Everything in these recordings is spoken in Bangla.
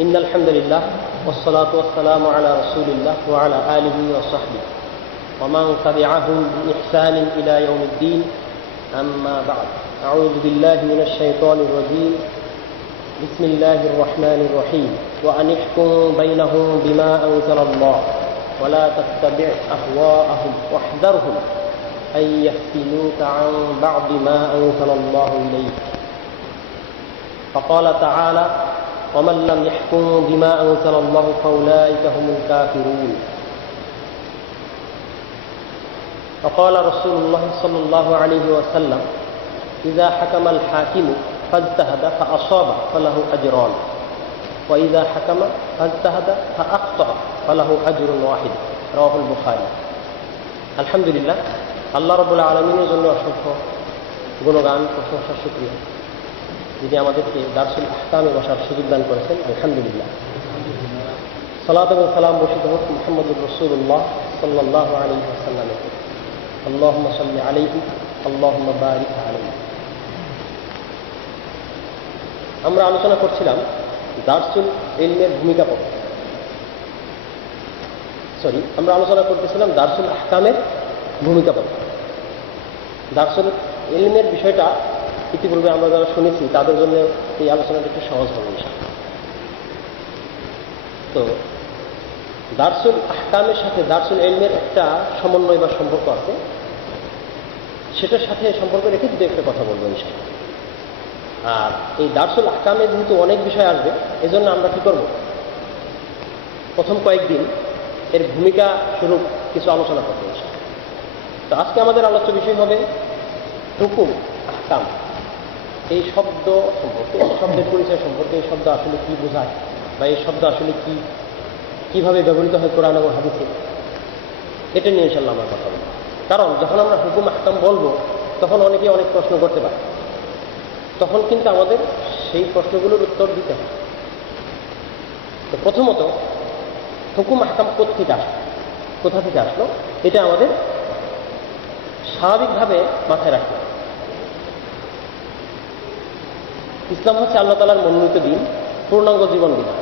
إن الحمد لله والصلاة والسلام على رسول الله وعلى آله وصحبه ومن تبعهم بإحسان إلى يوم الدين أما بعد أعوذ بالله من الشيطان الرجيم بسم الله الرحمن الرحيم وأن احكم بينهم بما أنزل الله ولا تتبع أهواءهم واحذرهم أن يفتنوك عن بعض ما أنزل الله إليك فقال تعالى ومن لم يحكم بما أنزل الله فأولئك هم الكافرون وقال رسول الله صلى الله عليه وسلم إذا حكم الحاكم فاجتهد فأصاب فله أجران وإذا حكم فاجتهد فأخطأ فله أجر واحد رواه البخاري الحمد لله আল্লাহ রাব্বুল আলামিনের জন্য অসংখ্য গুণগান প্রশংসা শুকরিয়া যিনি আমাদেরকে দারসুল আহকামে বসার সুযোগ দান করেছেন আলহামদুলিল্লাহ সালাত এবং সালাম বর্ষিত হোক মুহাম্মদুর রাসূলুল্লাহ সাল্লাল্লাহু আলাইহি ওয়াসাল্লামের উপর আল্লাহুম্মা সাল্লি আলাইহি আল্লাহুম্মা বারিক আলাইহি। আমরা আলোচনা করছিলাম দারসুল ইলমের ভূমিকা আমরা আলোচনা করতেছিলাম দারসুল আহকামের ভূমিকা দারসুল ইলমের বিষয়টা ইতিপূর্বে আমরা যারা শুনেছি তাদের জন্য এই আলোচনাটা একটু সহজ হবে ইনশাআল্লাহ। তো দারসুল আহকামের সাথে দারসুল ইলমের একটা সমন্বয় বা সম্পর্ক আছে, সেটার সাথে সম্পর্ক রেখে যদি একটা কথা বলবো ইনশাআল্লাহ। আর এই দারসুল আহকামে যেহেতু অনেক বিষয় আসবে, এজন্য আমরা কি করব, প্রথম কয়েকদিন এর ভূমিকা স্বরূপ কিছু আলোচনা করবো ইনশাআল্লাহ। তো আজকে আমাদের আলোচ্য বিষয় হবে হুকুম আহকাম, এই শব্দ সম্পর্কে, এই শব্দের পরিচয় সম্পর্কে, এই শব্দ আসলে কি বোঝায় বা এই শব্দ আসলে কিভাবে ব্যবহৃত হয় কোরআন এবং হাদিসে, এটা নিয়ে ইনশাআল্লাহ আমরা কথা বলব। কারণ যখন আমরা হুকুম আহকাম বলবো তখন অনেকে অনেক প্রশ্ন করতে পারে, তখন কিন্তু আমাদের সেই প্রশ্নগুলোর উত্তর দিতে হবে। তো প্রথমত হুকুম আহকাম কোথা থেকে আসলো এটা আমাদের স্বাভাবিকভাবে মাথায় রাখতে হবে। ইসলাম হচ্ছে আল্লাহ তাআলার মনোনীত দিন, পূর্ণাঙ্গ জীবন বিধান।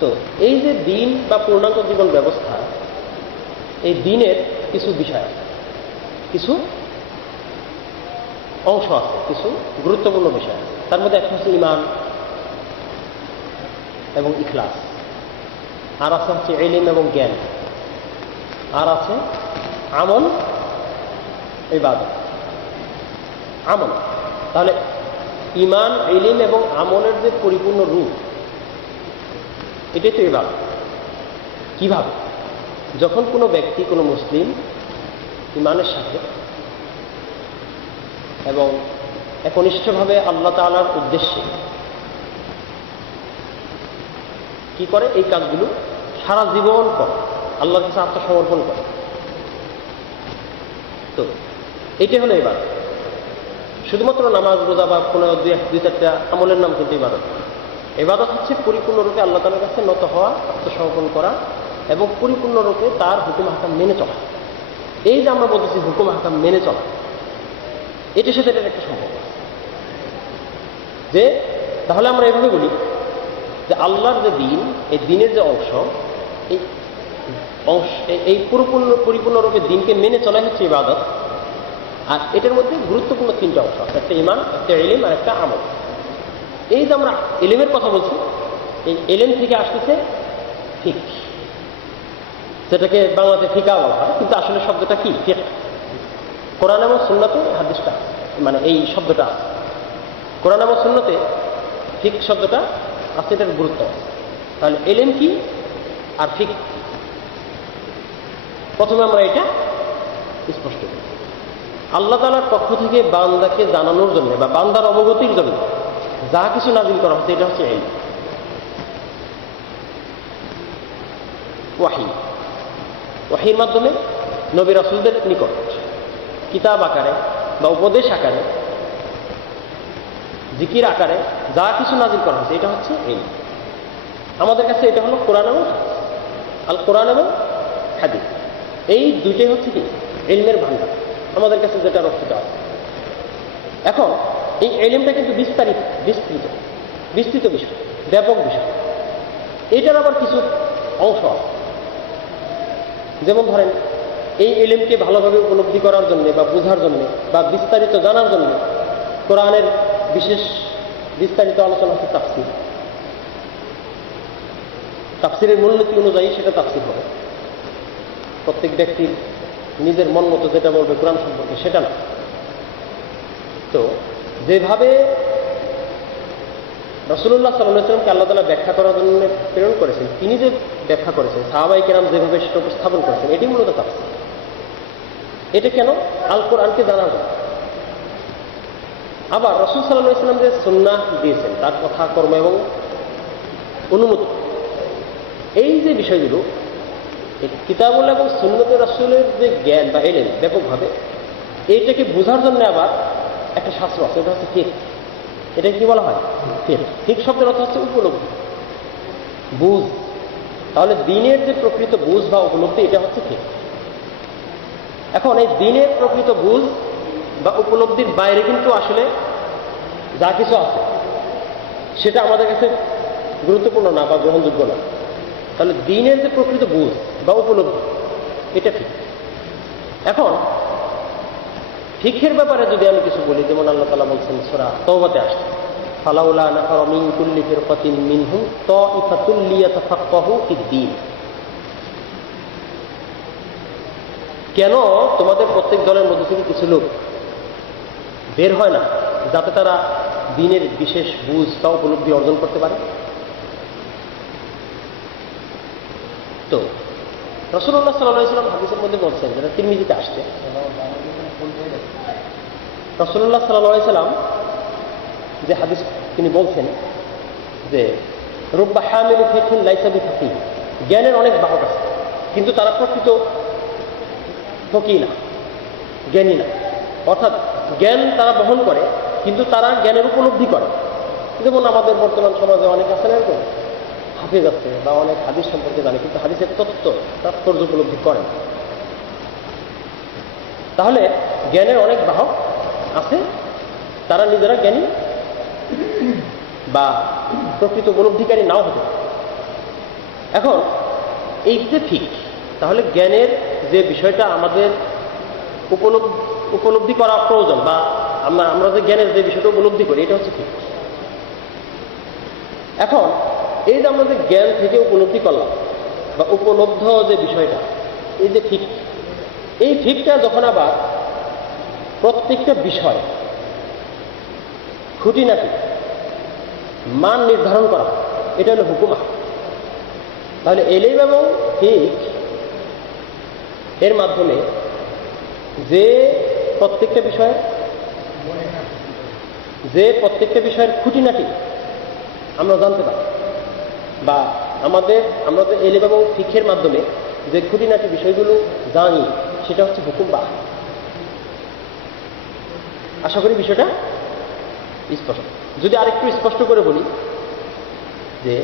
তো এই যে দিন বা পূর্ণাঙ্গ জীবন ব্যবস্থা, এই দিনের কিছু বিষয় আছে, কিছু অংশ আছে, কিছু গুরুত্বপূর্ণ বিষয় আছে। তার মধ্যে একটা হচ্ছে ঈমান এবং ইখলাস, আর আছে হচ্ছে ইলম এবং জ্ঞান, আর আছে আমল, ইবাদত। আমল, তাহলে ঈমান, ইলম এবং আমলের যে পরিপূর্ণ রূপ, এটাই তো ইবাদত। কিভাবে? যখন কোনো ব্যক্তি, কোনো মুসলিম ঈমানের সাথে এবং একনিষ্ঠভাবে আল্লাহ তাআলার উদ্দেশ্যে কি করে, এই কাজগুলো সারা জীবন করে, আল্লাহর কাছে আত্মসমর্পণ করে, তো এটাই হলো ইবাদত। শুধুমাত্র নামাজ, রোজা বা কোনো দুই চারটা আমলের নাম কিন্তু ইবাদত। ইবাদত হচ্ছে পরিপূর্ণরূপে আল্লাহ তাআলার কাছে নত হওয়া, আত্মসমর্পণ করা এবং পরিপূর্ণরূপে তার হুকুম আহকাম মেনে চলা। এই যে আমরা বলতেছি হুকুম আহকাম মেনে চলা, এটার সাথে এটার একটা সম্পর্ক আছে। যে তাহলে আমরা এভাবে বলি যে আল্লাহর যে দিন, এই দিনের যে অংশ, এই পরিপূর্ণরূপে দিনকে মেনে চলাই হচ্ছে ইবাদত। আর এটার মধ্যে গুরুত্বপূর্ণ তিনটা অংশ আছে, একটা ঈমান, একটা ইলম আর একটা আমল। এই যে আমরা ইলমের কথা বলছি, এই ইলম থেকে আসতেছে ফিকহ, সেটাকে বাংলাতে ফিকাহ বলা হয়, কিন্তু আসলে শব্দটা কি? ফিকহ। কোরআন এবং সুন্নাতে হাদিসটা, মানে এই শব্দটা আছে, কোরআন এবং সুন্নাতে ফিকহ শব্দটা আছে, এটার গুরুত্ব আছে। তাহলে ইলম কি আর ফিকহ, প্রথমে আমরা এটা স্পষ্ট করি। আল্লাহ তাআলার পক্ষ থেকে বান্দাকে জানানোর জন্য বা বান্দার অবগতির জন্য যা কিছু নাযিল করা হচ্ছে, এটা হচ্ছে ইলম। ওয়াহির মাধ্যমে নবী রাসূলদের নিকট কিতাব আকারে বা উপদেশ আকারে, জিকির আকারে যা কিছু নাযিল করা হচ্ছে, এটা হচ্ছে ইলম। আমাদের কাছে এটা হলো কোরআন এবং আল কোরআন এবং হাদিস, এই দুইটাই হচ্ছে কি ইলমের ভান্ডার আমাদের কাছে যেটা রক্ষিত আছে। এখন এই ইলমটা কিন্তু বিস্তৃত, বিস্তৃত বিষয়, ব্যাপক বিষয়। এটার আবার কিছু অংশ আছে, যেমন ধরেন এই ইলমকে ভালোভাবে উপলব্ধি করার জন্য বা বোঝার জন্য বা বিস্তারিত জানার জন্য কোরআনের বিশেষ বিস্তারিত আলোচনা হচ্ছে তাফসীর। তাফসীরের মূলনীতি অনুযায়ী সেটা তাফসীর হবে। প্রত্যেক ব্যক্তির নিজের মন মতো যেটা বলবে কোরআন সম্পর্কে সেটা না। তো যেভাবে রাসূলুল্লাহ সাল্লাল্লাহু আলাইহি ওয়াসাল্লামকে আল্লাহ তাআলা ব্যাখ্যা করার জন্য প্রেরণ করেছেন, তিনি যে ব্যাখ্যা করেছেন, সাহাবায়ে কেরাম যেভাবে সেটা উপস্থাপন করেছেন, এটি মূলত তাফসীর। এটা কেন? আল কোরআনকে জানার জন্য। আবার রাসূল সাল্লাল্লাহু আলাইহি ওয়াসাল্লাম যে সুন্নাহ দিয়েছেন, তার কথা, কর্ম এবং অনুমতি, এই যে বিষয়গুলো, কিতাবুল্লাহ এবং সুন্নতে রাসূলের যে জ্ঞান বা ইলম ব্যাপকভাবে, এইটাকে বোঝার জন্য আবার একটা শাস্ত্র আছে, এটা হচ্ছে ফিকহ। এটা কি বলা হয়? ফিকহ। ফিকহ শব্দের অর্থ হচ্ছে উপলব্ধি, বুঝ। তাহলে দ্বীনের যে প্রকৃত বুঝ বা উপলব্ধি, এটা হচ্ছে ফিকহ। এখন এই দ্বীনের প্রকৃত বুঝ বা উপলব্ধির বাইরে কিন্তু আসলে যা কিছু আছে সেটা আমাদের কাছে গুরুত্বপূর্ণ না বা গ্রহণযোগ্য না। তাহলে দ্বীনের যে প্রকৃত বুঝ বা উপলব্ধি, এটা ফিকহ। এখন ফিকহের ব্যাপারে যদি আমি কিছু বলি, যেমন আল্লাহ তাআলা বলছেন সূরা তাওবাতে আসছে, ফালাউলা নাফারা মিন কুল্লি ফিরকাতিন মিনহুম তাইফাতুল লিয়াতাফাক্কাহু ফিদ-দ্বীন। কেন তোমাদের প্রত্যেক দলের মধ্যে থেকে কিছু লোক বের হয় না যাতে তারা দ্বীনের বিশেষ বুঝ বা উপলব্ধি অর্জন করতে পারে? তো রাসূলুল্লাহ সাল্লাল্লাহু আলাইহি ওয়াসাল্লাম হাদিসের মধ্যে বলছেন, যেটা তিরমিজিতে আসছে, রাসূলুল্লাহ সাল্লাল্লাহু আলাইহি ওয়াসাল্লাম যে হাদিস তিনি বলছেন যে রুব্বা হামিলু ফিকহিন লাইসা বিফাকিহ, জ্ঞানের অনেক বাহক আছে কিন্তু তারা প্রকৃত ফকিহ না, জ্ঞানী না। অর্থাৎ জ্ঞান তারা বহন করে কিন্তু তারা জ্ঞানের উপলব্ধি করে। যেমন আমাদের বর্তমান সমাজে অনেক আছে না এরকম, হাফেজ আছে বা অনেক হাদিস সম্পর্কে জানে কিন্তু হাদিসের তত্ত্ব তাৎপর্য উপলব্ধি করে। তাহলে জ্ঞানের অনেক বাহক আছে, তারা নিজেরা জ্ঞানী বা প্রকৃত উপলব্ধিকারী নাও হতে পারে। এখন এই যে ঠিক, তাহলে জ্ঞানের যে বিষয়টা আমাদের উপলব্ধি করা প্রয়োজন বা আমরা যে জ্ঞানের যে বিষয়টা উপলব্ধি করি, এটা হচ্ছে ঠিক। এখন এই যে আমরা যে জ্ঞান থেকে উপলব্ধি করলাম বা উপলব্ধ যে বিষয়টা, এই যে ঠিক, এই ঠিকটা যখন আবার প্রত্যেকটা বিষয় খুঁটিনাটি মান নির্ধারণ করা, এটা হলো হুকুম। তাহলে ইলম এবং ফিকহ এর মাধ্যমে যে প্রত্যেকটা বিষয়ের খুঁটিনাটি আমরা জানতে পারি, বা আমরা যে ইলম এবং ফিকহের মাধ্যমে যে খুঁটিনাটি বিষয়গুলো জানি, সেটা হচ্ছে হুকুম বা আহকাম। আশা করি বিষয়টা স্পষ্ট। যদি আরেকটু স্পষ্ট করে বলি যে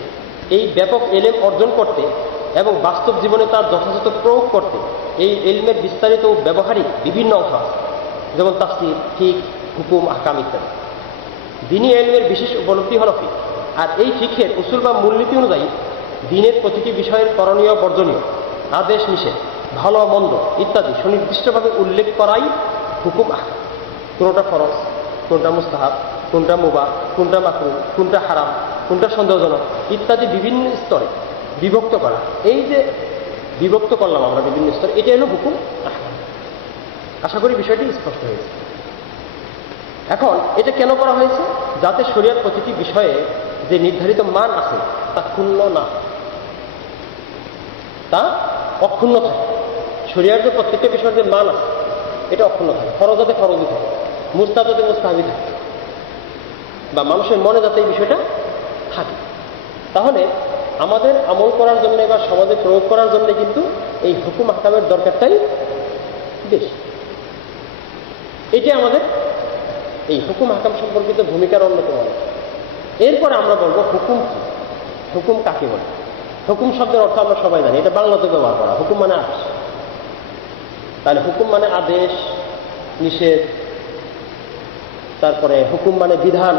এই ব্যাপক ইলম অর্জন করতে এবং বাস্তব জীবনে তার যথাযথ প্রয়োগ করতে এই ইলমের বিস্তারিত ও ব্যবহারিক বিভিন্ন অংশ আছে, যেমন তাফসীর, ফিকহ, হুকুম, আহকাম ইত্যাদি। দ্বীনি ইলমের বিশেষ উপলব্ধি হল ফিকহ। আর এই ফিকহের উসুল বা মূলনীতি অনুযায়ী দ্বীনের প্রতিটি বিষয়ের করণীয়, বর্জনীয়, আদেশ, নিষেধ, ভালো মন্দ ইত্যাদি সুনির্দিষ্টভাবে উল্লেখ করাই হুকুম আহকাম। কোনটা ফরজ, কোনটা মুস্তাহাব, কোনটা মুবাহ, কোনটা মাকরুহ, কোনটা হারাম, কোনটা সন্দেহজনক ইত্যাদি বিভিন্ন স্তরে বিভক্ত করা। এই যে বিভক্ত করলাম আমরা বিভিন্ন স্তরে, এটা হলো হুকুম আহকাম। আশা করি বিষয়টি স্পষ্ট হয়েছে। এখন এটা কেন করা হয়েছে? যাতে শরীয়ত প্রতিটি বিষয়ে যে নির্ধারিত মান আছে তা ক্ষুণ্ণ না, তা অক্ষুণ্ণ থাকে। শরীয়তের যে প্রত্যেকটা বিষয়ের যে মান আছে এটা অক্ষুণ্ণ থাকে। ফরজ যাতে ফরজই থাকে, মুস্তাহাব যাতে মুস্তাহাবই থাকে, বা মানুষের মনে যাতে এই বিষয়টা থাকে। তাহলে আমাদের আমল করার জন্য বা সমাজে প্রয়োগ করার জন্য কিন্তু এই হুকুম আহকামের দরকারটাই বেশি। এটা আমাদের এই হুকুম আহকাম সম্পর্কিত ভূমিকার অন্যতম। এরপরে আমরা বলবো হুকুম কি, হুকুম কাকে বলে। হুকুম শব্দের অর্থ আমরা সবাই জানি, এটা বাংলাতে ব্যবহার করা। হুকুম মানে আদেশ। তাহলে হুকুম মানে আদেশ, নিষেধ, তারপরে হুকুম মানে বিধান।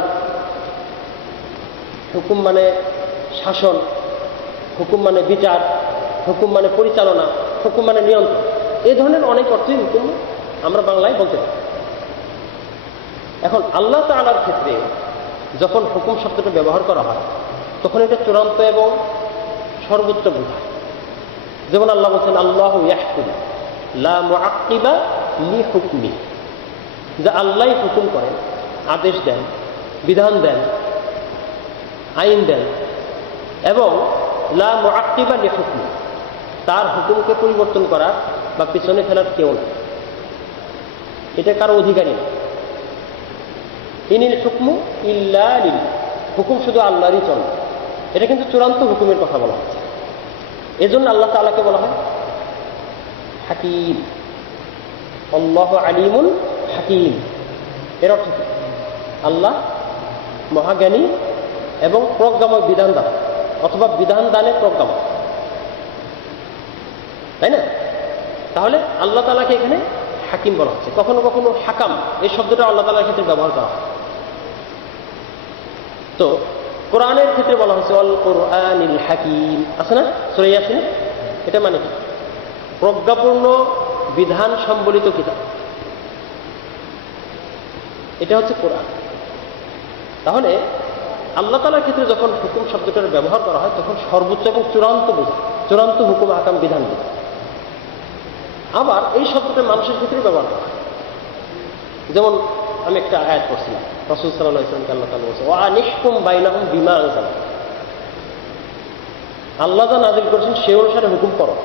হুকুম মানে শাসন, হুকুম মানে বিচার, হুকুম মানে পরিচালনা, হুকুম মানে নিয়ন্ত্রণ। এই ধরনের অনেক অর্থই হুকুম আমরা বাংলায় বলতে পারি। এখন আল্লাহ তাআলার ক্ষেত্রে যখন হুকুম শব্দটা ব্যবহার করা হয় তখন এটা চূড়ান্ত এবং সর্বোচ্চ বোঝায়। যেমন আল্লাহ বলছেন আল্লাহু ইয়াহকুম লা মুআক্কিবা লি হুকমি, যে আল্লাহই হুকুম করেন, আদেশ দেন, বিধান দেন, আইন দেন, এবং লা মুআক্কিবা লি হুকমি, তার হুকুমকে পরিবর্তন করার বা পিছনে ফেলার কেউ নেই, এটা কারো অধিকারী না। ইনিল হুকমু ইল্লা লিল্লাহ, হুকুম শুধু আল্লাহরই চলে। এটা কিন্তু চূড়ান্ত হুকুমের কথা বলা হচ্ছে। এজন্য আল্লাহ তাআলাকে বলা হয় হাকিম, আল্লাহু আলিমুন হাকিম। এর অর্থ কি? আল্লাহ মহাজ্ঞানী এবং প্রজ্ঞাময় বিধান দান, অথবা বিধান দানে প্রজ্ঞাময়, তাই না? তাহলে আল্লাহ তাআলাকে এখানে হাকিম বলা হচ্ছে। কখনো কখনো হাকাম এই শব্দটা আল্লাহ তাআলার ক্ষেত্রে ব্যবহার করা হয়। তো কোরআনের ক্ষেত্রে বলা হচ্ছে অল কোরআনিল হাকিম, আছে না সূরা ইয়াসিন? এটা মানে কি? প্রজ্ঞাপূর্ণ বিধান সম্বলিত কিতাব, এটা হচ্ছে কোরআন। তাহলে আল্লাহ তাআলার ক্ষেত্রে যখন হুকুম শব্দটার ব্যবহার করা হয় তখন সর্বোচ্চ এবং চূড়ান্ত বোঝায়, চূড়ান্ত হুকুম আকাম বিধান বোঝায়। আবার এই শব্দটা মানুষের ক্ষেত্রে ব্যবহার করা হয়। যেমন আমি একটা আয়াত পড়ছিলাম, রাসূল সাল্লাল্লাহু আলাইহি ওয়াসাল্লামকে আল্লাহ তাআলা বলেছেন ওয়া আনিহকুম বাইনাহুম বিমা আনজালা, আল্লাহ যা নাযিল করেছেন সে অনুসারে হুকুম করো,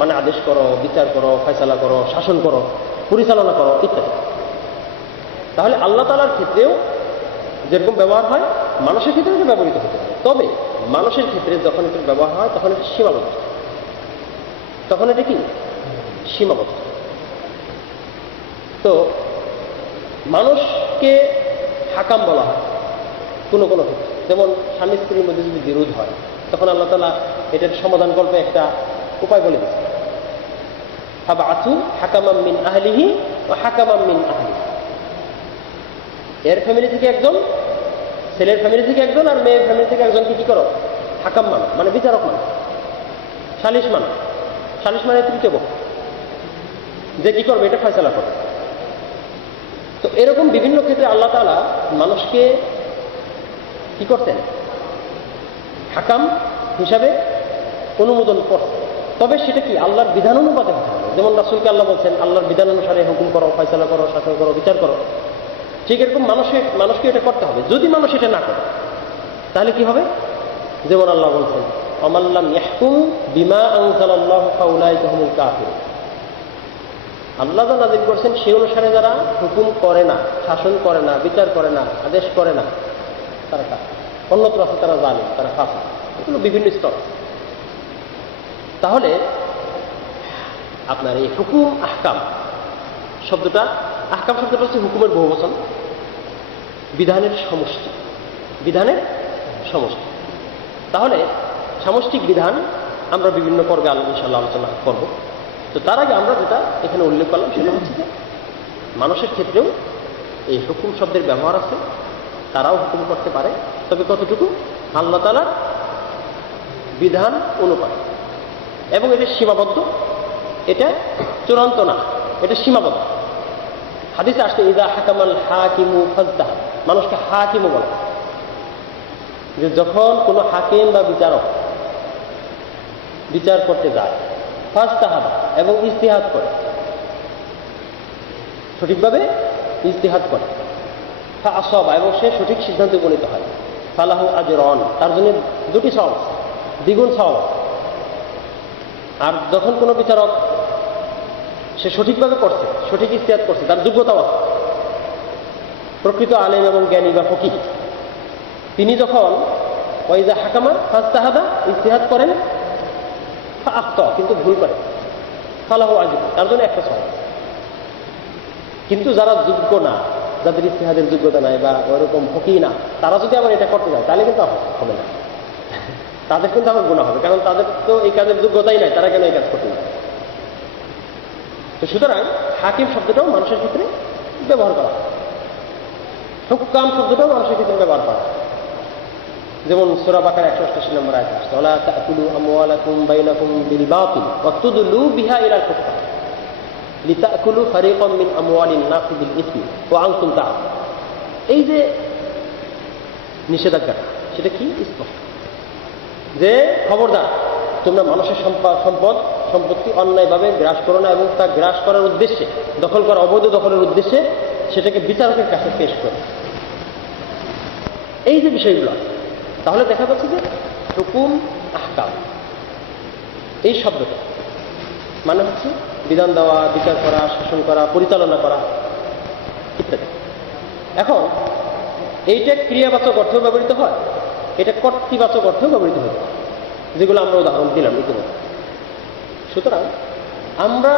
মানে আদেশ করো, বিচার করো, ফয়সালা করো, শাসন করো, পরিচালনা করো ইত্যাদি। তাহলে আল্লাহ তাআলার ক্ষেত্রেও যেরকম ব্যবহার হয় মানুষের ক্ষেত্রেও এটা ব্যবহৃত হতে পারে। তবে মানুষের ক্ষেত্রে যখন এটা ব্যবহার হয় তখন এটা সীমাবদ্ধ, তখন এটা কি সীমাবদ্ধ। তো মানুষকে হাকাম বলা হয় কোনো কোনো ক্ষেত্রে, যেমন স্বামী স্ত্রীর মধ্যে যদি বিরোধ হয় তখন আল্লাহ তাআলা এটার সমাধান করবে একটা উপায় বলে দিচ্ছে, ফাবআসু হাকামান মিন আহলিহি ওয়া হাকামান মিন আহলিহি, এর ফ্যামিলি থেকে একজন, ছেলের ফ্যামিলি থেকে একজন, আর মেয়ের ফ্যামিলি থেকে একজনকে কি করো হাকাম মানো, মানে বিচারক মানো, সালিশ মানো। সালিশ মানে তৃতীয় পক্ষ, যে কি করবে এটা ফয়সালা করবে। তো এরকম বিভিন্ন ক্ষেত্রে আল্লাহ তাআলা মানুষকে কি করতেন হাকাম হিসাবে অনুমোদন করতেন। তবে সেটা কি আল্লাহর বিধান অনুপাতে হতে হবে। যেমন রাসূলকে আল্লাহ বলছেন আল্লাহর বিধান অনুসারে হুকুম করো, ফয়সালা করো, শাসন করো, বিচার করো। ঠিক এরকম মানুষকে এটা করতে হবে। যদি মানুষ এটা না করে তাহলে কি হবে? যেমন আল্লাহ বলছেন আমাল্লাম ইয়াহকুম বিমা আনজালাল্লাহু ফাউলাইকা হুমুল কাফিরুন, আল্লাহ যা নাযিল করেছেন সে অনুসারে যারা হুকুম করে না, শাসন করে না, বিচার করে না, আদেশ করে না, তারা কাফির। অন্যত্র আছে তারা জালিম, তারা ফাসিক। এগুলো বিভিন্ন স্তর। তাহলে আপনার এই হুকুম আহকাম শব্দটা, আহকাম শব্দটা হচ্ছে হুকুমের বহুবচন, বিধানের সমষ্টি, বিধানের সমষ্টি। তাহলে সামষ্টিক বিধান আমরা বিভিন্ন পর্বে ইনশাআল্লাহ আলোচনা করব। তো তার আগে আমরা যেটা এখানে উল্লেখ করলাম সেটা হচ্ছে যে মানুষের ক্ষেত্রেও এই হুকুম শব্দের ব্যবহার আছে, তারাও হুকুম করতে পারে, তবে কতটুকু আল্লাহ তাআলার বিধান অনুপাতে, এবং এটা সীমাবদ্ধ, এটা চূড়ান্ত না, এটা সীমাবদ্ধ। হাদিসে আসছে ইযা হাকামাল হাকিমু ফাজতাহাদ, মানুষকে হাকিমও বলা, যে যখন কোনো হাকিম বা বিচারক বিচার করতে যায় ফাজতাহাদ এবং ইজতিহাদ করে, সঠিকভাবে ইজতিহাদ করে, ফাআসাবা এবং সে সঠিক সিদ্ধান্তে উপনীত হয়, ফালাহু আজরান, তার জন্য দুটি সওয়াব, দ্বিগুণ সওয়াব। আর যখন কোনো বিচারক সে সঠিকভাবে করছে, সঠিক ইজতিহাদ করছে, তার যোগ্যতাও আছে, প্রকৃত আলেম এবং জ্ঞানী বা ফকিহ, তিনি যখন ওয়াইজা হাকামা ফাজতাহাদা ইজতিহাদ করেন ফাআখতা, কিন্তু ভুল করে, ফালাহু আজর, তার জন্য একটা সওয়াব। কিন্তু যারা যোগ্য না, যাদের ইজতিহাদের যোগ্যতা নাই বা ওইরকম ফকিহ না, তারা যদি আবার এটা করতে যায় তাহলে কিন্তু হবে না, তাদের কিন্তু আবার গুনাহ হবে, কারণ তাদের তো এই কাজের যোগ্যতাই নাই, তারা কেন এই কাজ করতে যায়। তো সুতরাং হাকিম শব্দটাও মানুষের ক্ষেত্রে ব্যবহার করা হয়, হুকাম শব্দটাও মানুষের ক্ষেত্রে ব্যবহার করা হয়। যেমন সূরা বাকারা 188 নম্বর আয়াতে আসছে, ওয়ালা তাকুলু আমওয়ালাকুম বাইনাকুম বিল বাতিল ওয়া তুদলু বিহা ইলাল কুফার লিতাকুলু ফারিকাম মিন আমওয়ালিন নাস বিল ইসমি ওয়া আনতুম তা'লামুন। এই যে নিষেধাজ্ঞা, সেটা কি? স্পষ্ট যে খবরদার তোমরা মানুষের সম্পত্তি অন্যায়ভাবে গ্রাস করো না, এবং তা গ্রাস করার উদ্দেশ্যে, দখল করা, অবৈধ দখলের উদ্দেশ্যে সেটাকে বিচারকের কাছে পেশ করো। এই যে বিষয়গুলো, তাহলে দেখা যাচ্ছে যে হুকুম আহকাম এই শব্দটা মানে হচ্ছে বিধান দেওয়া, বিচার করা, শাসন করা, পরিচালনা করা ইত্যাদি। এখন এইটা ক্রিয়াবাচক অর্থেও ব্যবহৃত হয়, এটা কর্তৃবাচক অর্থেও ব্যবহৃত হয়, যেগুলো আমরা উদাহরণ দিলাম ইতিমধ্যে। সুতরাং আমরা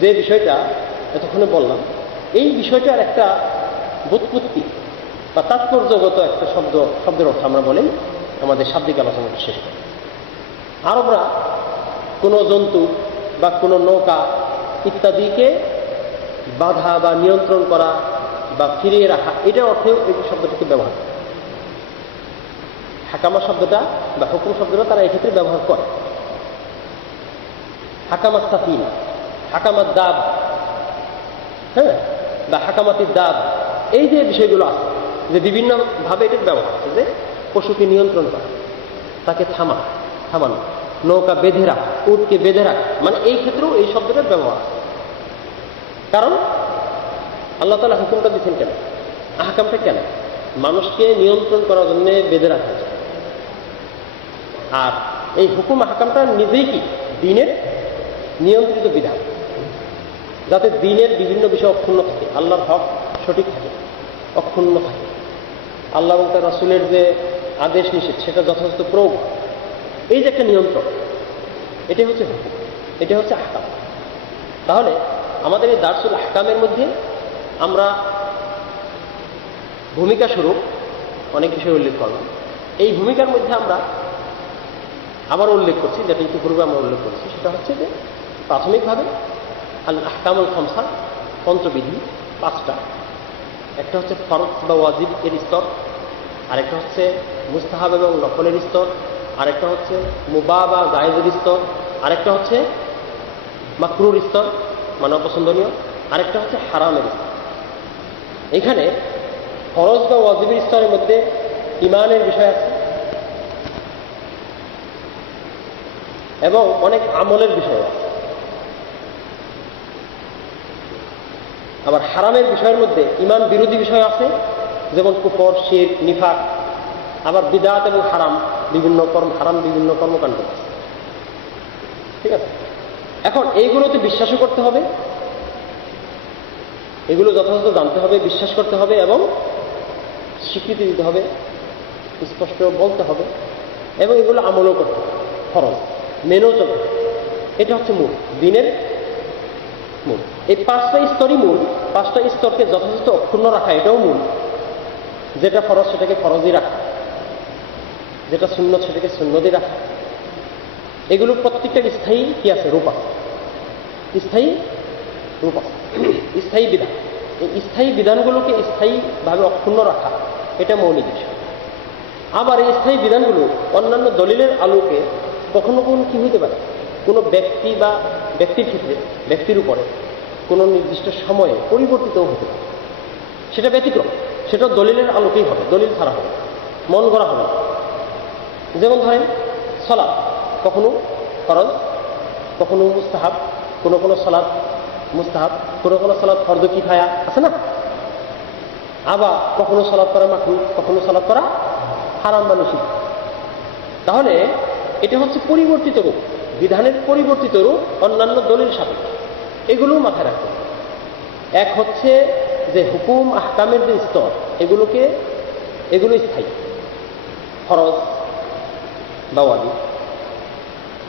যে বিষয়টা এতক্ষণে বললাম, এই বিষয়টার একটা ব্যুৎপত্তি বা তাৎপর্যগত একটা শব্দের অর্থ আমরা বলি আমাদের শাব্দিক আলোচনাটা শেষ করি। আরবরা কোনো জন্তু বা কোনো নৌকা ইত্যাদিকে বাধা বা নিয়ন্ত্রণ করা বা ফিরিয়ে রাখা, এটার অর্থেও এই শব্দটিকে ব্যবহার করে। হাকামা শব্দটা বা হুকুম শব্দটা তারা এক্ষেত্রে ব্যবহার করে। হাকামাত সাফিনা, হাকামাত দাব, হ্যাঁ, বা হাকামাতির দাব, এই যে বিষয়গুলো আছে, যে বিভিন্নভাবে এটার ব্যবহার আছে, যে পশুকে নিয়ন্ত্রণ করা, তাকে থামানো, নৌকা বেঁধে রাখা, উটকে বেঁধে রাখা, মানে এই ক্ষেত্রেও এই শব্দটার ব্যবহার আছে। কারণ আল্লাহ তাআলা হুকুমটা দিচ্ছেন কেন, আহকামটা কেন? মানুষকে নিয়ন্ত্রণ করার জন্য বেঁধে রাখা যায়। আর এই হুকুম আহকামটা নিজেই কি দ্বীনের নিয়ন্ত্রিত বিধান, যাতে দ্বীনের বিভিন্ন বিষয় অক্ষুণ্ণ থাকে, আল্লাহর হক সঠিক থাকে, অক্ষুণ্ণ থাকে, আল্লাহ এবং তার রাসূলের যে আদেশ নিষেধ সেটা যথাযথ প্রয়োগ, এই যে একটা নিয়ন্ত্রণ, এটাই হচ্ছে হুকুম, এটা হচ্ছে আহকাম। তাহলে আমাদের এই দারসুল আহকামের মধ্যে আমরা ভূমিকা স্বরূপ অনেক বিষয় উল্লেখ করলাম। এই ভূমিকার মধ্যে আমরা আবার উল্লেখ করছি, যেটা ইতিপূর্বে আমরা উল্লেখ করেছি, সেটা হচ্ছে যে প্রাথমিকভাবে আল আহকামুল খামসা, পঞ্চবিধি 5টা। একটা হচ্ছে ফরজ বা ওয়াজিব এর স্তর, আরেকটা হচ্ছে মুস্তাহাব এবং নফলের স্তর, আরেকটা হচ্ছে মুবাহ বা জায়েজের স্তর, আরেকটা হচ্ছে মাকরুর স্তর মানে অপছন্দনীয়, আরেকটা হচ্ছে হারামের স্তর। এখানে ফরজ বা ওয়াজিবের স্তরের মধ্যে ঈমানের বিষয় আছে এবং অনেক আমলের বিষয় আছে। আবার হারামের বিষয়ের মধ্যে ঈমান বিরোধী বিষয় আছে, যেমন কুফর, শিরক, নিফাক, আবার বিদআত এবং হারাম বিভিন্ন কর্মকাণ্ড আছে। ঠিক আছে, এখন এইগুলোতে বিশ্বাসও করতে হবে, এগুলো যথাযথ জানতে হবে, বিশ্বাস করতে হবে এবং স্বীকৃতি দিতে হবে, স্পষ্ট বলতে হবে, এবং এগুলো আমলও করতে হবে, ফরজ মেনেও চলতে হবে। এটা হচ্ছে মূল, দ্বীনের মূল। এই 5টা স্তরই মূল। 5টা স্তরকে যথাযথ অক্ষুণ্ণ রাখা এটাও মূল। যেটা ফরজ সেটাকে ফরজই রাখা, যেটা সুন্নত সেটাকে সুন্নতই রাখা, এগুলো প্রত্যেকটা স্থায়ী কি আছে, রূপ আছে, স্থায়ী রূপ আছে, স্থায়ী বিধান। এই স্থায়ী বিধানগুলোকে স্থায়ীভাবে অক্ষুণ্ণ রাখা এটা মৌলিক বিষয়। আবার এই স্থায়ী বিধানগুলো অন্যান্য দলিলের আলোকে কখনো কখনো কি হইতে পারে, কোনো ব্যক্তি বা ব্যক্তির ক্ষেত্রে, ব্যক্তির উপরে কোনো নির্দিষ্ট সময়ে পরিবর্তিতও হতে পারে। সেটা ব্যতিক্রম, সেটা দলিলের আলোকেই হবে, দলিল ছাড়া হবে, মন গড়া হবে। যেমন ধরেন সালাত, কখনো ফরজ, কখনো মুস্তাহাব, কোনো সালাত মুস্তাহাব, কোনো সালাত ফরজ কিফায়া আছে না, আবার কখনো সালাত করা মাকরুহ, কখনো সালাত করা হারাম বা নিষিদ্ধ। তাহলে এটা হচ্ছে পরিবর্তিত রূপ, বিধানের পরিবর্তিত রূপ অন্যান্য দলিল সাপেক্ষে, এগুলো মাথায় রাখতে হবে। এক হচ্ছে যে হুকুম আহকামের যে স্তর, এগুলো স্থায়ী, ফরজ বা ওয়াজিব,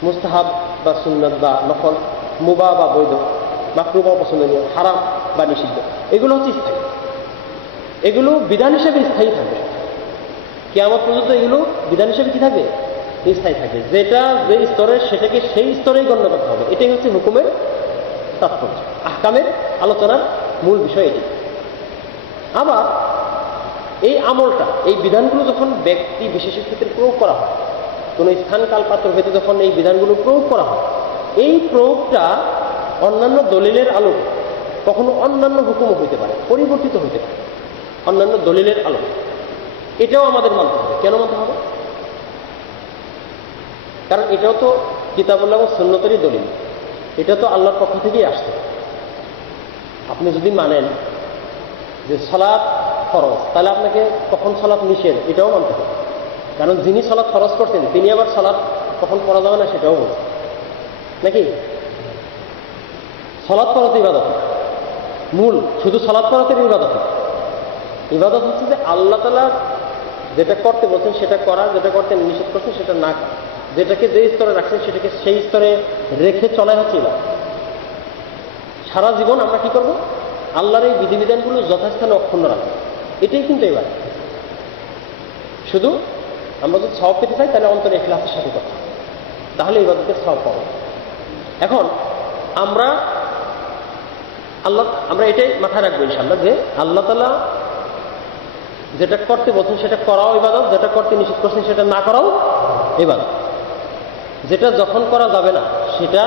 মুস্তাহাব বা সুন্নাত বা নফল, মুবাহ বা বৈধ, মাকরুহ বা পছন্দনীয়, হারাম বা নিষিদ্ধ, এগুলো হচ্ছে স্থায়ী। এগুলো বিধান হিসেবে স্থায়ী থাকবে, কিয়ামত পর্যন্ত এগুলো বিধান হিসেবে কি থাকবে, স্থায়ী থাকবে। যেটা যে স্তরে সেটাকে সেই স্তরেই গণ্য করতে হবে। এটাই হচ্ছে হুকুমের তাৎপর্য, আহকামের আলোচনার মূল বিষয় এটি। আবার এই আমলটা, এই বিধানগুলো যখন ব্যক্তি বিশেষের ক্ষেত্রে প্রয়োগ করা হয়, কোনো স্থান কাল পাত্র ভেদে যখন এই বিধানগুলো প্রয়োগ করা হয়, এই প্রয়োগটা অন্যান্য দলিলের আলোকে, কখনো অন্যান্য হুকুমও হইতে পারে, পরিবর্তিত হইতে পারে অন্যান্য দলিলের আলোকে। এটাও আমাদের মানতে হবে। কেন মানতে হবে? কারণ এটাও তো কিতাবুল্লাহ ও সুন্নতেরই দলিল, এটা তো আল্লাহর পক্ষ থেকেই আসছে। আপনি যদি মানেন যে সালাত ফরজ, তাহলে আপনাকে কখন সালাত নিষেধ এটাও মানতে হবে। কারণ যিনি সালাত ফরজ করছেন তিনি আবার সালাত কখন পড়া যাবে না সেটাও বলছেন, নাকি? সালাত পড়া তো ইবাদত, মূল শুধু সালাত পড়াতের ইবাদত। ইবাদত হচ্ছে যে আল্লাহ তাআলা যেটা করতে বলছেন সেটা করা, যেটা করতে নিষেধ করছেন সেটা না করা, যেটাকে যে স্তরে রাখছেন সেটাকে সেই স্তরে রেখে চলাই হচ্ছে ইবাদত। সারা জীবন আমরা কি করব? আল্লাহর এই বিধিবিধানগুলো যথাস্থানে অক্ষুণ্ণ রাখবো, এটাই কিন্তু ইবাদত। শুধু আমরা যদি সওয়াব পেতে চাই তাহলে অন্তরে ইখলাসের সাথে করতে হবে, তাহলে ইবাদতের সওয়াব পাবো। এখন আমরা এটাই মাথায় রাখবো ইনশাআল্লাহ যে আল্লাহ তাআলা যেটা করতে বলছেন সেটা করাও ইবাদত, যেটা করতে নিষেধ করছেন সেটা না করাও ইবাদত। যেটা যখন করা যাবে না সেটা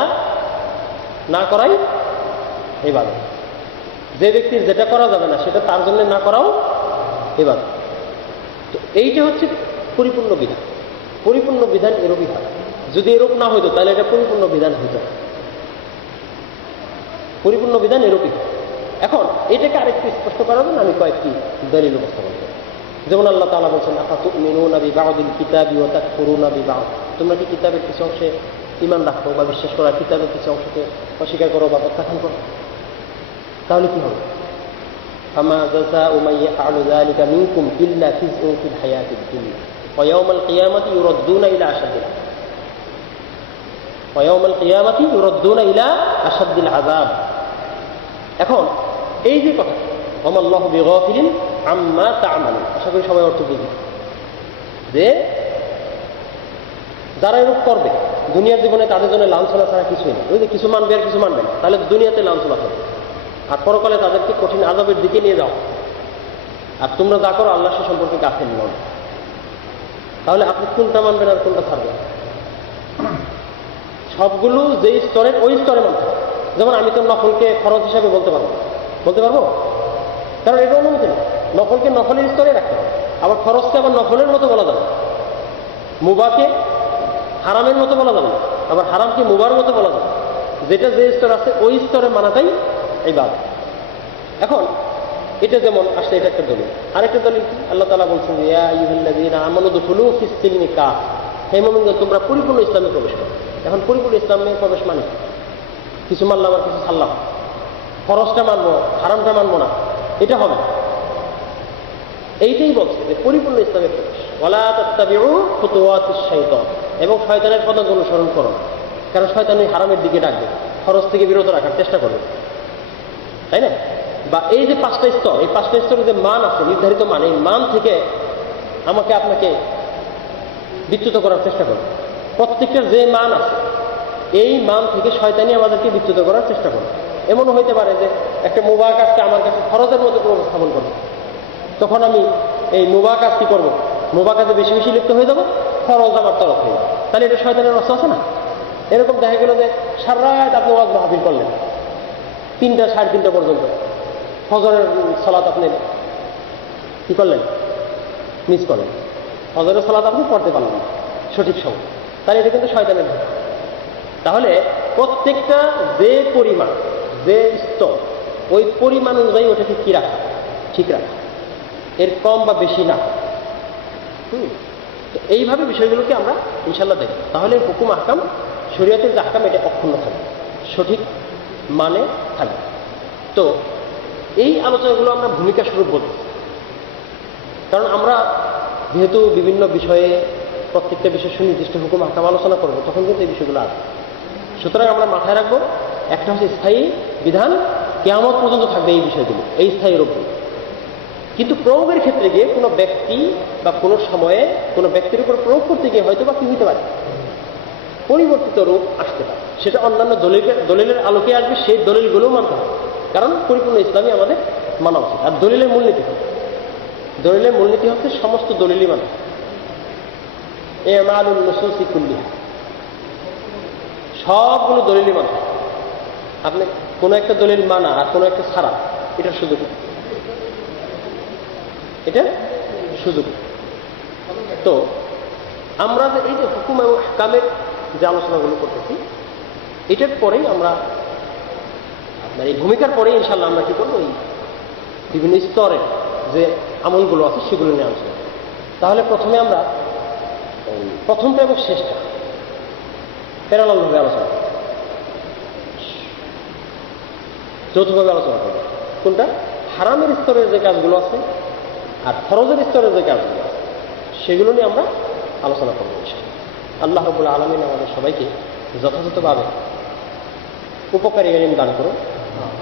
না করাই ইবাদত। যে ব্যক্তির যেটা করা যাবে না সেটা তার জন্য না করাও ইবাদত। তো এইটা হচ্ছে পরিপূর্ণ বিধান। পরিপূর্ণ বিধান এরূপই হয়। যদি এরূপ না হইতো তাহলে এটা পরিপূর্ণ বিধান হইত না। পরিপূর্ণ বিধান এরূপই। এখন এটাকে আরেকটু স্পষ্ট করার জন্য আমি কয়েকটি দলিল উপস্থাপন করি। যেমন আল্লাহ তাআলা বলছেন, আফাতুমিনুনা বিবাদিল কিতাবি ওয়া তাকফুরুনা বিবাদ। তোমরা কি কিতাবের কিছু অংশে ঈমান রাখো বা বিশ্বাস করো, কিতাবের কিছু অংশকে অস্বীকার করো বা প্রত্যাখ্যান করো? তাহলে কি হবে? ফামা জাযাউ মান ইয়াফআলু যালিকা মিনকুম ইল্লা খিজউন ফিল হায়াতিদ দুনিয়া ওয়া ইয়াউমাল কিয়ামাতি ইউরাদ্দুনা ইলা আশাদ্দিল আযাব। এখন এই যে কথা, ওয়ামাল্লাহু বিগাফিলিন আম্মা তা'মালুন, আশা করি সবাই অর্থ বুঝি যে যারা এরূপ করবে দুনিয়ার জীবনে তাদের জন্য লাঞ্ছনা ছাড়া কিছুই না। ওই যে কিছু মানবে আর কিছু মানবে না, তাহলে দুনিয়াতে লাঞ্ছনা হবে আর পরকালে তাদেরকে কঠিন আযাবের দিকে নিয়ে যাও। আর তোমরা যা করো আল্লাহ সে সম্পর্কে গাফিল নন। তাহলে আপনি কোনটা মানবেন আর কোনটা ছাড়বেন? সবগুলো যেই স্তরের ওই স্তরে মানতে হবে। যেমন আমি তো নফলকে ফরজ হিসাবে বলতে পারবো? কারণ এটা অনুমতি না। নফলকে নফলের স্তরে রাখতে হবে, আবার ফরজকে আবার নফলের মতো বলা যাবে, মুবাহকে হারামের মতো বলা যাবে না, আবার হারামকে মুবার মতো বলা যাবে। যেটা যে স্তর আছে ওই স্তরে মানাটাই ইবাদত। এখন এটা যেমন আসলে এটা একটা দলিল। আরেকটা দলিল আল্লাহ তাআলা বলছেন, ইয়া আইয়ুহাল্লাযীনা আমানু দুখুলু ফিস সিলমি কাফা, হে মুমিনগণ তোমরা পরিপূর্ণ ইসলামে প্রবেশ করো। এখন পরিপূর্ণ ইসলামে প্রবেশ মানে কিছু মানলাম আর কিছু ছাড়লাম, ফরজটা মানবো হারামটা মানবো না, এটা হবে না। এইটাই বলছে যে পরিপূর্ণ ইসলামে প্রবেশ। ওয়ালা তাত্তাবিউ খুতুওয়াতিশ শাইতান, এবং শয়তানের পথ অনুসরণ করো না। কারণ শয়তান ওই হারামের দিকে ডাকবে, ফরজ থেকে বিরত রাখার চেষ্টা করবে, তাই না? বা এই যে পাঁচটা স্তর, এই পাঁচটা স্তরের যে মান আছে, নির্ধারিত মান, এই মান থেকে আমাকে আপনাকে বিচ্যুত করার চেষ্টা করবে। প্রত্যেকটার যে মান আছে এই মান থেকে শয়তানি আমাদেরকে বিচ্যুত করার চেষ্টা করবে। এমনও হইতে পারে যে একটা মুবাহ কাজকে আমার কাছে ফরজের মতো করে উপস্থাপন করবে, তখন আমি এই মুবাহ কাজ কি করবো? মুবাহ কাজে বেশি বেশি লিপ্ত হয়ে যাবো, ফরজ আমার তরফ হয়ে যাবে। তাহলে এটা শয়তানের রস আছে না? এরকম দেখা গেল যে সারা রাত আপনি ওয়াজ মাহফিল করলেন 3টা 3:30 পর্যন্ত, ফজরের সালাত আপনি কি করলেন? মিস করলেন। ফজরের সালাত আপনি পড়তে পারলেন না সঠিক সময়, তাহলে এটা কিন্তু শয়তানের ধোঁকা। তাহলে প্রত্যেকটা যে পরিমাণ, যে স্তর, ওই পরিমাণ অনুযায়ী ওটাকে কি রাখা? ঠিক রাখা, এর কম বা বেশি না। তো এইভাবে বিষয়গুলোকে আমরা ইনশাল্লাহ দেখব। তাহলে হুকুম আহকাম, শরীয়তের যে আহকাম, এটা অক্ষুণ্ণ থাকবে, সঠিক মানে থাকবে। তো এই আলোচনাগুলো আমরা ভূমিকা স্বরূপ বলতে, কারণ আমরা যেহেতু বিভিন্ন বিষয়ে প্রত্যেকটা বিষয়ে সুনির্দিষ্ট হুকুম আহকাম আলোচনা করবো, তখন কিন্তু এই বিষয়গুলো আসবে। সুতরাং আমরা মাথায় রাখবো, একটা হচ্ছে স্থায়ী বিধান, কিয়ামত পর্যন্ত থাকবে এই বিষয়গুলো, এই স্থায়ী রূপগুলো। কিন্তু প্রয়োগের ক্ষেত্রে গিয়ে কোনো ব্যক্তি বা কোনো সময়ে কোনো ব্যক্তির উপর প্রয়োগ করতে গিয়ে হয়তো বা কি হইতে পারে, পরিবর্তিত রূপ আসতে পারে। সেটা অন্যান্য দলিলের আলোকে আসবে, সেই দলিলগুলোও মানতে হবে। কারণ পরিপূর্ণ ইসলামই আমাদের মানা উচিত। আর দলিলের মূলনীতি, দলিলের মূলনীতি হচ্ছে সমস্ত দলিলই মানা, আমালুন নুসুসি কুল্লিহা, সবগুলো দলিলই মানা। আপনি কোনো একটা দলিল মানা আর কোনো একটা ছাড়া, এটার সুযোগ, এটা সুযোগ। তো আমরা যে এই যে হুকুম এবং আহকামের যে আলোচনাগুলো করতেছি, এটার পরেই আমরা আপনার এই ভূমিকার পরেই ইনশাল্লাহ আমরা কি করবো, এই বিভিন্ন স্তরের যে আমলগুলো আছে সেগুলো নিয়ে আলোচনা করব। তাহলে প্রথমে আমরা প্রথমটা এবং শেষটা প্যারালালভাবে আলোচনা করব, যৌথভাবে আলোচনা করব। কোনটা? হারামের স্তরের যে কাজগুলো আছে আর ফরজের স্তরের যে কাজগুলো আছে সেগুলো নিয়ে আমরা আলোচনা করব ইনশাআল্লাহ। আল্লাহ রাব্বুল আলামিন আমাদের সবাইকে যথাযথভাবে উপকারী ইলম দান করুন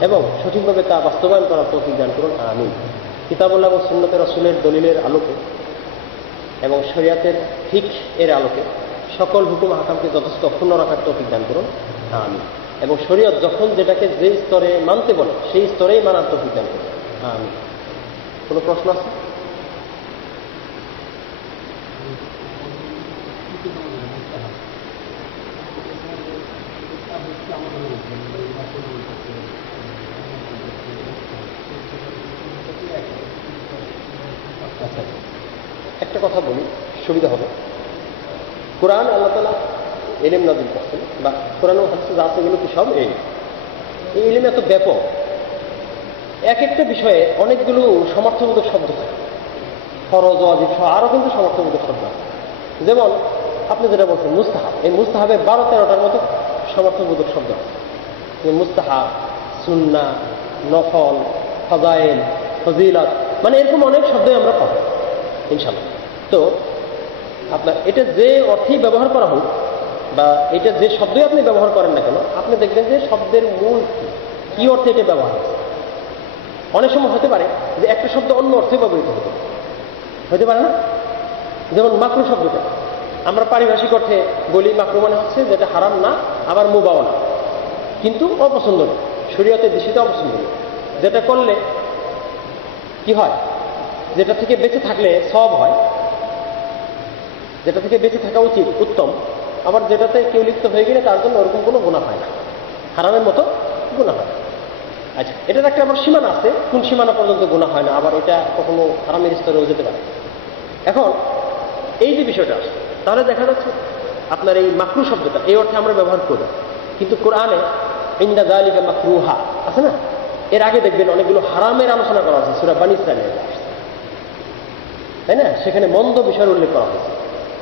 এবং সঠিকভাবে তা বাস্তবায়ন করার তৌফিক দান করুন, আমিন। কিতাবুল্লাহ এবং সুন্নতে রাসূলের দলিলের আলোকে এবং শরিয়াতের ফিকহ এর আলোকে সকল হুকুম হাকামকে যথেষ্ট অক্ষুণ্ণ রাখার তৌফিক দান করুন, আমিন। এবং শরীয়ত যখন যেটাকে যে স্তরে মানতে বলে সেই স্তরেই মানার তৌফিক দান করুন, আমিন। কোনো প্রশ্ন আছে? আচ্ছা, একটা কথা বলি, সুবিধা হবে। কোরআন আল্লাহ তাআলা ইলম নাযিল করছেন, বা কোরআন ও হাদিসে যা আছে এগুলো কি সব এই ইলম এত ব্যাপক, এক একটা বিষয়ে অনেকগুলো সমর্থবোধক শব্দ থাকে, ফরজ ওয়াজিব সহ আরও কিন্তু সমর্থবোধক শব্দ আছে। যেমন আপনি যেটা বলছেন মুস্তাহাব, এই মুস্তাহাবে 12-13টার মতো সমর্থবোধক শব্দ আছে। মুস্তাহাব, সুন্নাহ, নফল, ফাযাইল, ফজিলত, মানে এরকম অনেক শব্দই আমরা পাবো ইনশাআল্লাহ। তো আপনার এটা যে অর্থেই ব্যবহার করা হোক বা এটা যে শব্দই আপনি ব্যবহার করেন না কেন, আপনি দেখবেন যে শব্দের মূল কি অর্থে এটা ব্যবহার হচ্ছে। অনেক সময় হতে পারে যে একটা শব্দ অন্য অর্থে ব্যবহৃত হতে পারে না। যেমন মাকরু শব্দটা আমরা পারিভাষিক অর্থে বলি, মাকরু মানে হচ্ছে যেটা হারাম না আবার মুবাহ না, কিন্তু অপছন্দনীয়, শরীয়তের দৃষ্টিতে অপছন্দনীয়, যেটা করলে কি হয়, যেটা থেকে বেঁচে থাকলে সওয়াব হয়, যেটা থেকে বেঁচে থাকা উচিত, উত্তম, আবার যেটাতে কেউ লিপ্ত হয়ে গেলে তার জন্য ওরকম কোনো গুনাহ হয় না, হারামের মতো গুনাহ হয়। আচ্ছা, এটার একটা আবার সীমানা আছে, কোন সীমানা পর্যন্ত গুনাহ হয় না, আবার এটা কখনো হারামের স্তরেও যেতে পারে। এখন এই যে বিষয়টা আসে, তাহলে দেখা যাচ্ছে আপনার এই মাকরু শব্দটা এই অর্থে আমরা ব্যবহার করি, কিন্তু কোরআনে ইন্না যালিকা মাকরুহা আছে না, এর আগে দেখবেন অনেকগুলো হারামের আলোচনা করা হয়েছে, সূরা বানী ইসরাঈলে আসছে, তাই না? সেখানে মন্দ বিষয়ের উল্লেখ করা হয়েছে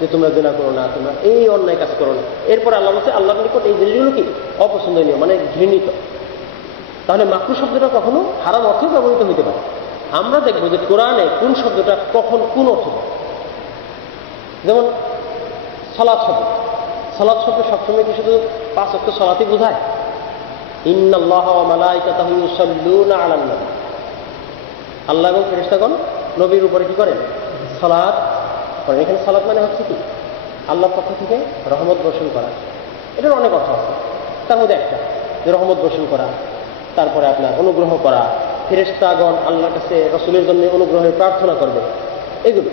যে তোমরা জিনা করো না, তোমরা এই অন্যায় কাজ করো না। এরপর আল্লাহ বলছে আল্লাহর নিকট এই জিনিসগুলো কি অপছন্দনীয়, মানে ঘৃণিত। তাহলে মাকরু শব্দটা কখনো হারাম অর্থে ব্যবহৃত হইতে পারে। আমরা দেখবো যে কোরআনে কোন শব্দটা কখন কোন অর্থ পায়। যেমন সালাত শব্দ, সালাত শব্দ সবসময় কি শুধু 5 ওয়াক্ত সালাতই বোঝায়? ইন্নাল্লাহা ওয়া মালাইকাতাহু ইউসাল্লুনা আলান নবী, আল্লাহ এবং ফেরেশতাগণ নবীর উপরে কি করেন? সালাত করেন। এখানে সালাত মানে হচ্ছে কি আল্লাহর পক্ষ থেকে রহমত বর্ষণ করা। এটার অনেক অর্থ আছে, তার মধ্যে একটা যে রহমত বর্ষণ করা, তারপরে আপনার অনুগ্রহ করা, ফেরেশতাগণ আল্লাহর কাছে রাসূলের জন্য অনুগ্রহের প্রার্থনা করবে, এগুলো।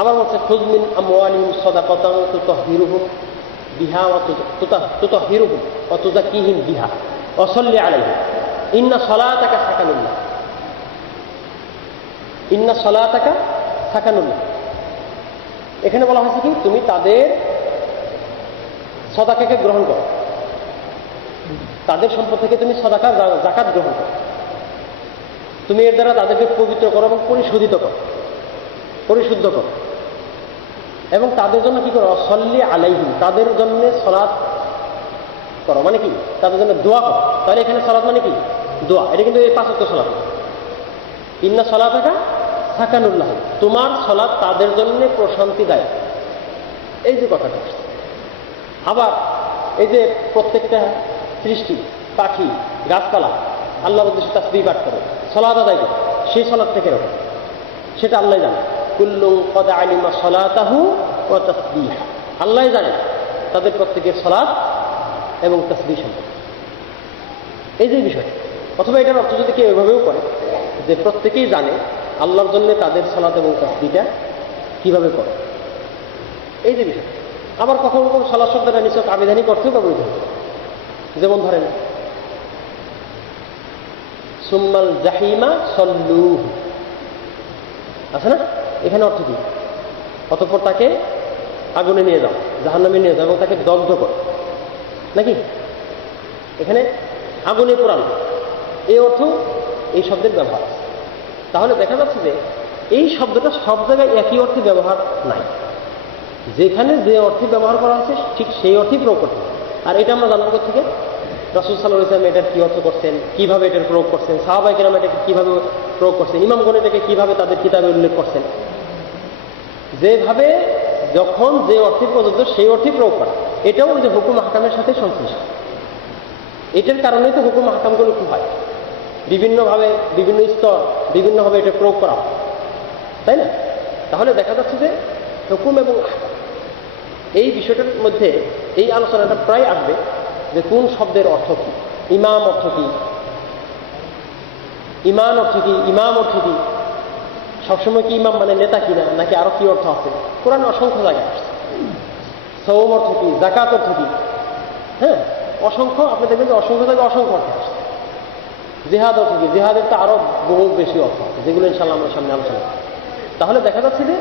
আবার হচ্ছে খুয মিন আমওয়ালিহিম সাদাকাতান তুতাহহিরুহুম বিহা ওয়া তুতাহহিরুহুম ওয়া তুযাক্কিহিম বিহা ওয়া সাল্লি আলাইহিম ইন্না সালাতাকা সাকানুন লাহুম, ইন্না সালাতাকা সাকানুন লাহুম। এখানে বলা হয়েছে কি তুমি তাদের সাদাকাকে গ্রহণ করো, তাদের সম্পদ থেকে তুমি সাদাকা যাকাত গ্রহণ করো, তুমি এর দ্বারা তাদেরকে পবিত্র করো এবং পরিশোধিত করো, পরিশুদ্ধ করো, এবং তাদের জন্য কি করো? সল্লি আলাইহিম, তাদের জন্য সালাত করো, মানে কি তাদের জন্য দোয়া করো। তাহলে এখানে সালাত মানে কি দোয়া, এটা কিন্তু এই 5 ওয়াক্ত সালাত। ইন্না সালাতাকা সাকানুন লাহুম, তোমার সালাত তাদের জন্য প্রশান্তি দেয়, এই যে কথাটা। আবার এই যে প্রত্যেকটা সৃষ্টি, পাখি, গাছপালা আল্লাহর উদ্দেশ্যে তাসবিহ পাঠ করে, সালাত আদায় করে, সেই সালাতটা কিরকম সেটা আল্লাহ জানে। কুল্লুন ক্বাদ আলিমা সালাতাহু ওয়া তাসবিহা, আল্লাহ জানে তাদের প্রত্যেকের সালাত এবং তাসবিহ সম্পর্কে, এই যে বিষয়। অথবা এটার অর্থ যদি কেউ এভাবেও করে যে প্রত্যেকেই জানে আল্লাহর জন্য তাদের সালাত এবং তাসবিহটা কিভাবে করে, এই যে বিষয়। আবার কখনো কখনো সালাত শব্দটা নিছক আবিধানিক অর্থেও ব্যবহৃত হতো। যেমন ধরেন সুম্মাল জাহিমা সল্লুহু, আছে না? এখানে অর্থ কি? অতঃপর তাকে আগুনে নিয়ে যাও, জাহান্নামে নিয়ে যাও এবং তাকে দগ্ধ করো, নাকি? এখানে আগুনে পোড়ানো, এই অর্থ এই শব্দের ব্যবহার আছে। তাহলে দেখা যাচ্ছে যে এই শব্দটা সব জায়গায় একই অর্থে ব্যবহার নাই, যেখানে যে অর্থে ব্যবহার করা হচ্ছে ঠিক সেই অর্থেই প্রয়োগ করতে হবে। আর এটা আমরা জানবো থেকে রাসূল সাল্লাল্লাহু আলাইহি ওয়াসাল্লাম এটার কি অর্থ করছেন, কিভাবে এটার প্রয়োগ করছেন, সাহাবায়ে কেরাম এটাকে কিভাবে প্রয়োগ করছেন, ইমামগণ এটাকে কিভাবে তাদের কিতাবে উল্লেখ করছেন। যেভাবে যখন যে অর্থে প্রযোজ্য সেই অর্থে প্রয়োগ করা, এটাও ওই যে হুকুম আহকামের সাথে সংশ্লিষ্ট। এটার কারণেই তো হুকুম আহকামগুলো খুব হয়, বিভিন্নভাবে বিভিন্ন স্তর বিভিন্নভাবে এটা প্রয়োগ করা হয়, তাই না? তাহলে দেখা যাচ্ছে যে হুকুম এবং আহকাম এই বিষয়টার মধ্যে এই আলোচনাটা প্রায় আসবে যে কোন শব্দের অর্থ কি, ইমাম অর্থ কি, ইমান অর্থ কি, ইমাম অর্থ কি, সবসময় কি ইমাম মানে নেতা কিনা, নাকি আরো কি অর্থ আছে? কোরআনে অসংখ্য জায়গায় আসছে। সওম অর্থ কি, যাকাত অর্থ কি, হ্যাঁ, অসংখ্য, আপনি দেখবেন যে অসংখ্য জায়গায় অসংখ্য অর্থ আসছে। জিহাদ অর্থ কি, জিহাদের তো আরো বহু বেশি অর্থ আছে, যেগুলো ইনশাআল্লাহ আমরা সামনে আলোচনা করব। তাহলে দেখা যাচ্ছে যে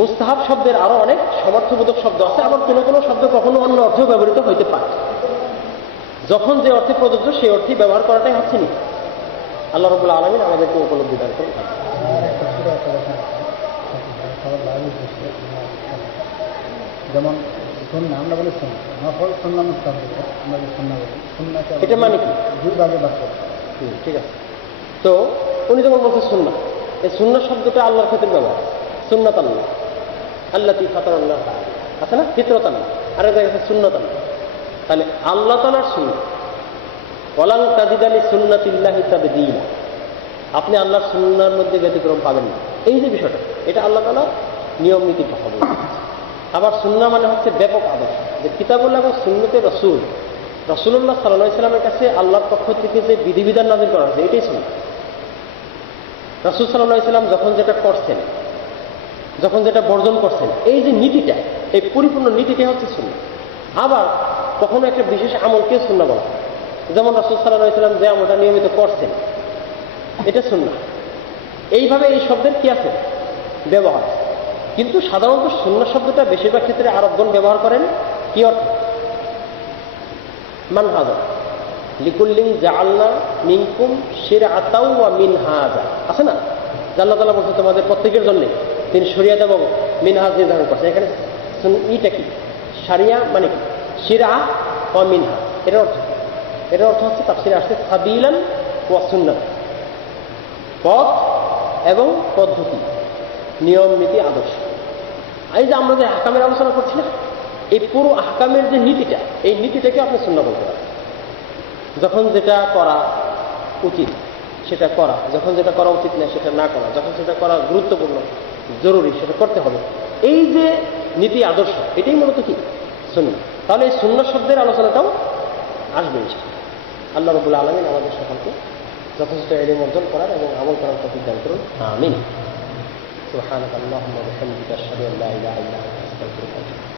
মুস্তাহাব শব্দের আরো অনেক সমর্থবোধক শব্দ আছে, আবার কোনো কোনো শব্দ কখনো অন্য অর্থেও ব্যবহৃত হইতে পারে। যখন যে অর্থে প্রযোজ্য সেই অর্থে ব্যবহার করাটাই হচ্ছে নি। আল্লাহ রাব্বুল আলামিন আমাদেরকে উপলব্ধি দান করুন। যেমন সুন্নাহ আমরা বলি সুন্নাহ, নফল সুন্নাহ মুস্তাহাব, আমরা যে সুন্নাহ বলি, সুন্নাহকে এটা মানে কি? দুই ভাগে ভাগ করা। ঠিক আছে। তো উনি যেমন বলছে সুন্নাহ, এই সুন্নাহ শব্দটা আল্লাহর ক্ষেত্রে ব্যবহার, সুন্নাত আল্লাহ, আল্লাতী ফাতারাল্লাহ, আছে না? ফিতরাত আল্লাহ, আর এটা আছে সুন্নাত আল্লাহ। তাহলে আল্লাহ তাআলার সুন্নাহ, ওয়ালান তাজিদা লিসুন্নাতিল্লাহি তাবদীলা, আপনি আল্লাহর সুন্নাহর মধ্যে ব্যতিক্রম পাবেন না। এই যে বিষয়টা, এটা আল্লাহ তাআলা নিয়ম নীতির কথা বলছেন। আবার সুন্নাহ মানে হচ্ছে ব্যাপক আদর্শ, যে কিতাবুল্লাহ এবং সুন্নতে রাসূল, রাসূলুল্লাহ সাল্লাল্লাহু আলাইহি ওয়াসাল্লামের কাছে আল্লাহর পক্ষ থেকে যে বিধিবিধান নাযিল করা হয়েছে এটাই সুন্নাহ। রাসূল সাল্লাল্লাহু আলাইহি ওয়াসাল্লাম যখন যেটা করছেন, যখন যেটা বর্জন করছেন, এই যে নীতিটা, এই পরিপূর্ণ নীতিটা হচ্ছে সুন্নাহ। আবার কখনো একটা বিশেষ আমলকে সুন্নাহ বলা হয়, যেমন রাসূল সাল্লাল্লাহু আলাইহি ওয়াসাল্লাম যে আমলটা নিয়মিত করছেন এটা সুন্নাহ। এইভাবে এই শব্দের কি আছে? ব্যবহার। কিন্তু সাধারণত সুন্নাহ শব্দটা বেশিরভাগ ক্ষেত্রে আরবগণ ব্যবহার করেন কি অর্থ? মানহাজা, লিকুল্লিন জাআলনা মিনকুম শিরআতাও ওয়া মিনহাজা, আছে না? আল্লাহ তাআলা বলছেন তোমাদের প্রত্যেকের জন্য তিনি শরীয়ত এবং মিনহাজ নির্ধারণ করছেন। এখানে ইটা কি? শারিয়া মানে কি? শিরআ ওয়া মিনহাজ, এর অর্থ কি? এর অর্থ হচ্ছে তাফসীরে আসছে সাবিলান ওয়া সুন্নাহ, পথ এবং পদ্ধতি, নিয়ম নীতি আদর্শ। এই যে আমরা যে আহকামের আলোচনা করছি না, এই পুরো আহকামের যে নীতিটা, এই নীতিটাকে আপনি সুন্নাহ বলতে পারেন। যখন যেটা করা উচিত সেটা করা, যখন যেটা করা উচিত না সেটা না করা, যখন সেটা করা গুরুত্বপূর্ণ জরুরি সেটা করতে হবে, এই যে নীতি আদর্শ, এটাই মূলত কি? সুন্নাহ। তাহলে এই সুন্নাহ শব্দের আলোচনাটাও আসবে ইনশাআল্লাহ। আল্লাহ রাব্বুল আলামিন আমাদের সকলকে যথেষ্ট ইলম অর্জন করার এবং আমল করার তৌফিক দান করুন। আমিন। সুবহানাকাল্লাহুম্মা ওয়া বিহামদিকা আশহাদু আল্লা ইলাহা ইল্লা আনতা আস্তাগফিরুকা ওয়া আতুবু ইলাইক।